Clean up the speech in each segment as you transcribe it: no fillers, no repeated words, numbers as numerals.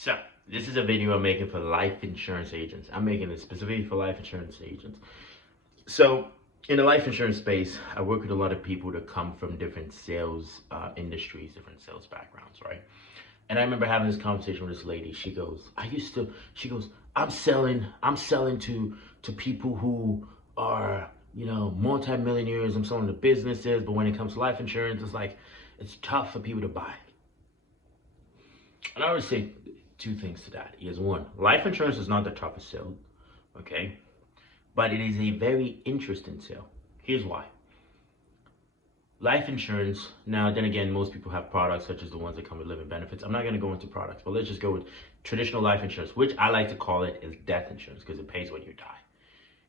So, this is a video I'm making for life insurance agents. I'm making it specifically for life insurance agents. So, in the life insurance space, I work with a lot of people that come from different sales industries, different sales backgrounds, right? And I remember having this conversation with this lady. She goes, I'm selling to people who are, multimillionaires. I'm selling to businesses, but when it comes to life insurance, it's tough for people to buy. And I would say two things to that. Is one, life insurance is not the toughest sale, okay? But it is a very interesting sale. Here's why. Life insurance, now then again, most people have products such as the ones that come with living benefits. I'm not going to go into products, but let's just go with traditional life insurance, which I like to call it is death insurance because it pays when you die.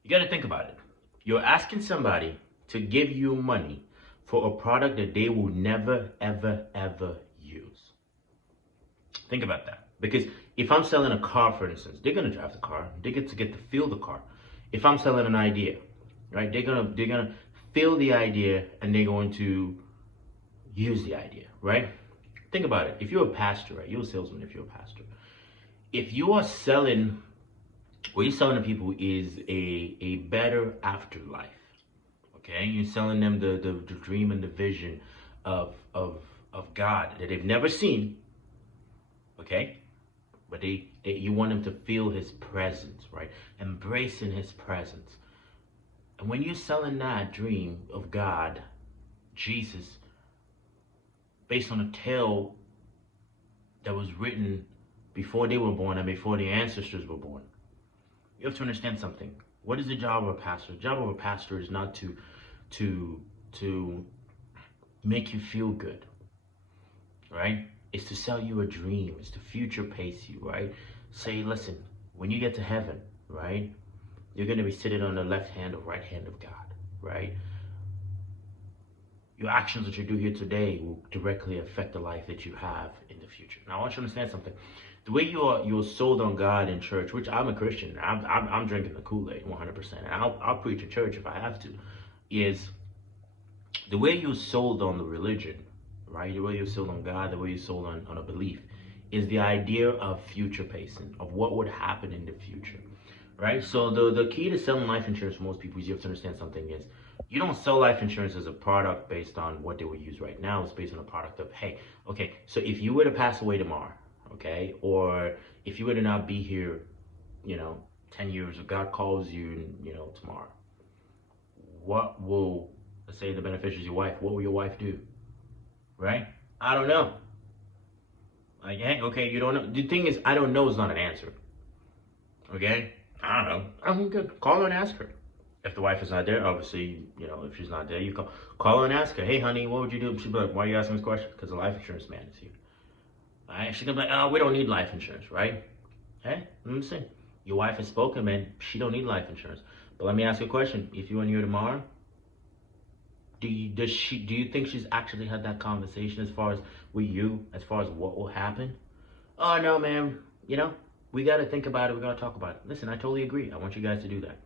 You got to think about it. You're asking somebody to give you money for a product that they will never, ever, ever use. Think about that. Because if I'm selling a car, for instance, they're gonna drive the car. They get to feel the car. If I'm selling an idea, right, they're gonna feel the idea and they're going to use the idea, right? Think about it. If you're a pastor, right, you're a salesman. If you're a pastor, if you are selling, what you're selling to people is a better afterlife. Okay, you're selling them the dream and the vision of God that they've never seen. Okay, but you want them to feel his presence, right? Embracing his presence. And when you're selling that dream of God, Jesus, based on a tale that was written before they were born and before their ancestors were born, you have to understand something. What is the job of a pastor? The job of a pastor is not to make you feel good, right? It's to sell you a dream. It's to future pace you, right? Say, listen, when you get to heaven, right, you're going to be sitting on the left hand or right hand of God, right? Your actions that you do here today will directly affect the life that you have in the future. Now, I want you to understand something. The way you're sold on God in church, which I'm a Christian, I'm drinking the Kool-Aid 100%, and I'll preach in church if I have to, is the way you're sold on the religion, right? The way you're sold on God, the way you're sold on a belief, is the idea of future pacing, of what would happen in the future, right? So the key to selling life insurance for most people is you have to understand something is you don't sell life insurance as a product based on what they would use right now. It's based on a product of, hey, okay, so if you were to pass away tomorrow, okay, or if you were to not be here, 10 years, if God calls you, tomorrow, what will, let's say the beneficiary is your wife, what will your wife do? Right? I don't know. Like, hey, okay, you don't know. The thing is, I don't know is not an answer. Okay? I don't know. I'm good. Call her and ask her. If the wife is not there, obviously, if she's not there, you call her and ask her, hey, honey, what would you do? She'd be like, why are you asking this question? Because the life insurance man is here. All right? She's going to be like, oh, we don't need life insurance, right? Hey, let me see. Your wife has spoken, man. She don't need life insurance. But let me ask you a question. If you're in here tomorrow, do you think she's actually had that conversation as far as with you, as far as what will happen? Oh no, man, we got to think about it, we got to talk about it. Listen, I totally agree. I want you guys to do that,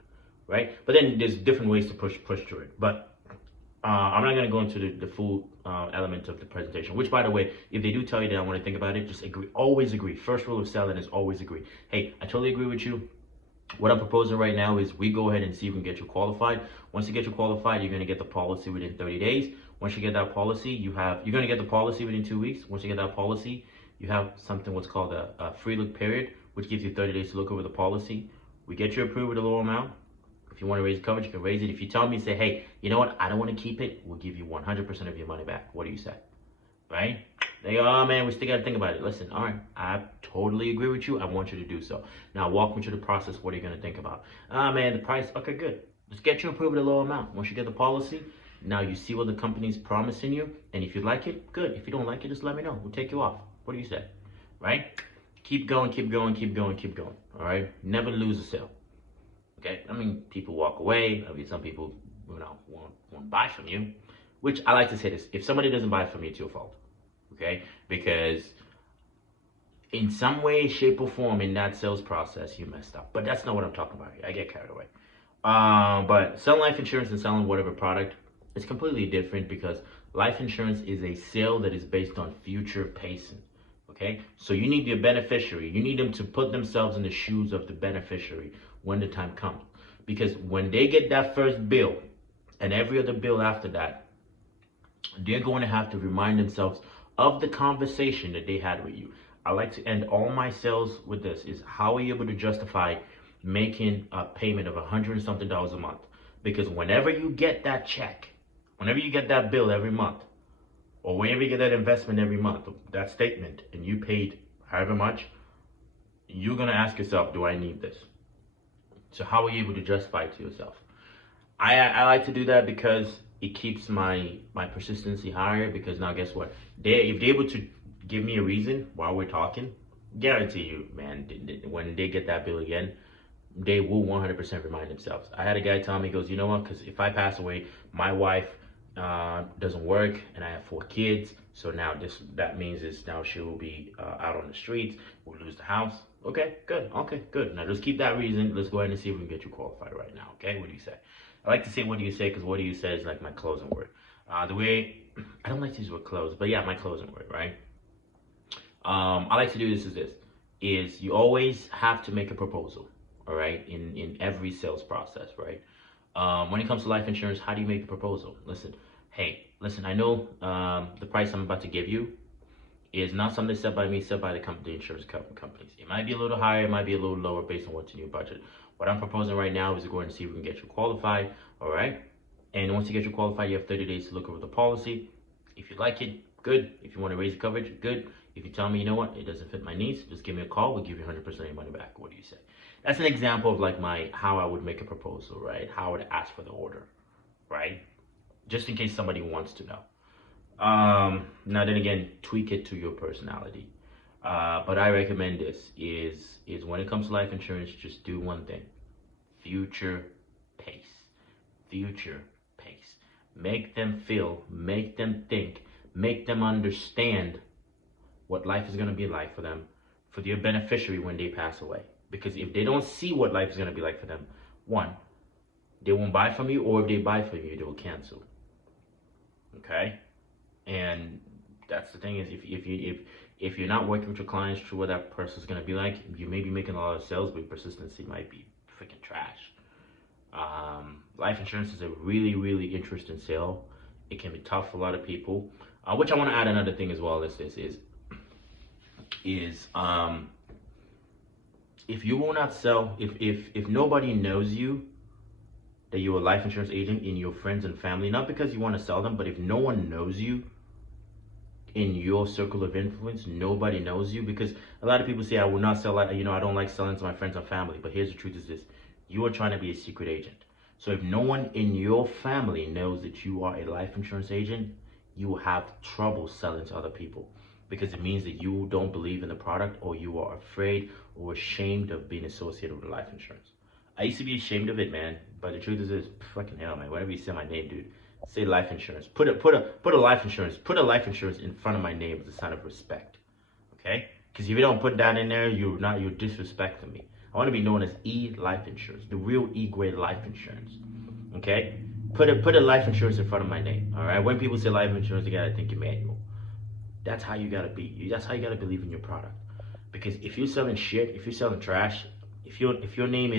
right? But then there's different ways to push through it. But I'm not going to go into the full element of the presentation, which, by the way, if they do tell you that I want to think about it, just agree. Always agree. First rule of selling is always agree. Hey, I totally agree with you. What I'm proposing right now is we go ahead and see if we can get you qualified. Once you get you qualified, you're going to get the policy within 30 days. Once you get that policy, you're going to get the policy within 2 weeks. Once you get that policy, you have something what's called a free look period, which gives you 30 days to look over the policy. We get you approved with a low amount. If you want to raise coverage, you can raise it. If you tell me, say, hey, you know what, I don't want to keep it, we'll give you 100% of your money back. What do you say? Right? They go, oh man, we still got to think about it. Listen, all right, I totally agree with you. I want you to do so. Now, walk me through the process. What are you going to think about? Ah, man, the price. Okay, good. Let's get you approved at a low amount. Once you get the policy, now you see what the company's promising you. And if you like it, good. If you don't like it, just let me know. We'll take you off. What do you say? Right? Keep going, keep going, keep going, keep going. All right? Never lose a sale. Okay? I mean, people walk away. I mean, some people, won't buy from you. Which I like to say this. If somebody doesn't buy from you, it's your fault. Okay, because in some way, shape, or form in that sales process, you messed up. But that's not what I'm talking about here. I get carried away. But selling life insurance and selling whatever product is completely different because life insurance is a sale that is based on future pacing. Okay. Okay, so you need your beneficiary. You need them to put themselves in the shoes of the beneficiary when the time comes. Because when they get that first bill and every other bill after that, they're going to have to remind themselves of the conversation that they had with you. I like to end all my sales with this: is how are you able to justify making a payment of $100 and something a month? Because whenever you get that check, whenever you get that bill every month, or whenever you get that investment every month, that statement, and you paid however much, you're gonna ask yourself, do I need this? So how are you able to justify it to yourself? I like to do that because it keeps my persistency higher. Because now guess what? If they're able to give me a reason while we're talking, guarantee you, man, when they get that bill again, they will 100% remind themselves. I had a guy tell me, he goes, you know what? Because if I pass away, my wife doesn't work, and I have 4 kids. So now that means is now she will be out on the streets. We'll lose the house. Okay, good. Okay, good. Now just keep that reason. Let's go ahead and see if we can get you qualified right now. Okay, what do you say? I like to say what do you say because what do you say is like my closing word. The way I don't like to use the word close, but yeah, my closing word, right? I like to do this is you always have to make a proposal, all right, in every sales process, right? When it comes to life insurance, how do you make the proposal? Listen, hey, listen, I know the price I'm about to give you is not something set by me, set by the insurance companies. It might be a little higher, it might be a little lower based on what's in your budget. What I'm proposing right now is to go ahead and see if we can get you qualified, all right? And once you get you qualified, you have 30 days to look over the policy. If you like it, good. If you want to raise the coverage, good. If you tell me, you know what, it doesn't fit my needs, just give me a call. We'll give you 100% of your money back. What do you say? That's an example of like how I would make a proposal, right? How I would ask for the order, right? Just in case somebody wants to know. Now then again, tweak it to your personality. But I recommend this is when it comes to life insurance, just do one thing: future pace, future pace. Make them feel, make them think, make them understand what life is going to be like for them, for their beneficiary when they pass away. Because if they don't see what life is going to be like for them, one, they won't buy from you, or if they buy from you, they will cancel. Okay? And that's the thing is if you're not working with your clients through what that person's gonna be like, you may be making a lot of sales, but your persistency might be freaking trash. Life insurance is a really, really interesting sale. It can be tough for a lot of people. Which I want to add another thing as well as this is if you will not sell, if nobody knows you that you're a life insurance agent in your friends and family, not because you want to sell them, but if no one knows you in your circle of influence, nobody knows you. Because a lot of people say, I will not sell, I don't like selling to my friends and family. But here's the truth is this: you are trying to be a secret agent. So if no one in your family knows that you are a life insurance agent, you will have trouble selling to other people, because it means that you don't believe in the product, or you are afraid or ashamed of being associated with life insurance. I used to be ashamed of it, man. But the truth is this: fucking hell, man. Whenever you say my name, dude, say life insurance. Put a life insurance in front of my name as a sign of respect. Okay? Because if you don't put that in there, you're disrespecting me. I want to be known as E Life Insurance, the real E grade life insurance. Okay? Put a life insurance in front of my name. All right? When people say life insurance, they gotta think Emmanuel. That's how you gotta be. That's how you gotta believe in your product. Because if you're selling shit, if you're selling trash, if your name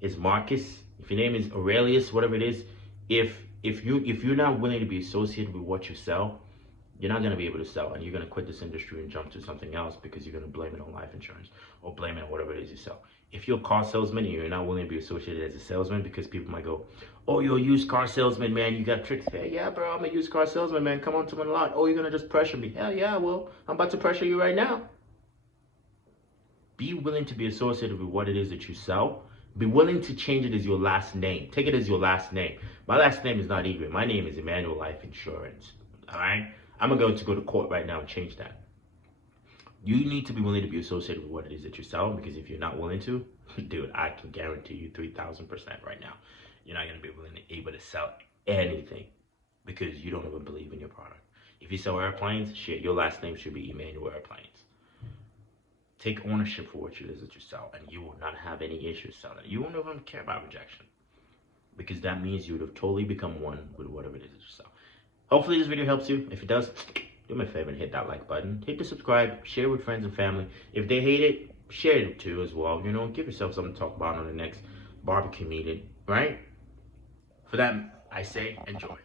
is Marcus, if your name is Aurelius, whatever it is, if you're not willing to be associated with what you sell, you're not going to be able to sell, and you're going to quit this industry and jump to something else because you're going to blame it on life insurance or blame it on whatever it is you sell. If you're a car salesman and you're not willing to be associated as a salesman, because people might go, oh, you're a used car salesman, man, you got tricks. Hey, yeah, bro, I'm a used car salesman, man, come on to my lot. Oh, you're going to just pressure me. Hell yeah, well, I'm about to pressure you right now. Be willing to be associated with what it is that you sell. Be willing to change it as your last name. Take it as your last name. My last name is not Egret. My name is Emmanuel Life Insurance. All right? I'm going to go to court right now and change that. You need to be willing to be associated with what it is that you sell, because if you're not willing to, dude, I can guarantee you 3,000% right now, you're not going to be able to sell anything because you don't even believe in your product. If you sell airplanes, shit, your last name should be Emmanuel Airplanes. Take ownership for what it is that you sell, and you will not have any issues selling it. You won't even care about rejection, because that means you would have totally become one with whatever it is that you sell. Hopefully this video helps you. If it does, do me a favor and hit that like button. Hit the subscribe, share with friends and family. If they hate it, share it too as well. You know, give yourself something to talk about on the next barbecue meeting, right? For that, I say enjoy.